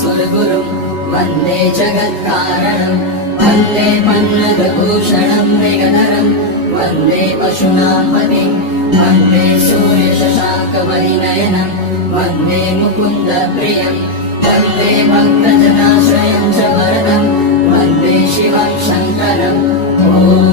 सुरगुरुं वन्दे जगत्कारणं वन्दे पन्नगभूषणं मृगधरं वन्दे पशूनां पतिं वन्दे सूर्यशशाङ्कमणिनयनं वन्दे मुकुन्दप्रियं वन्दे भक्तजनाश्रयं च वरदं वन्दे शिवं शङ्करम् ॐ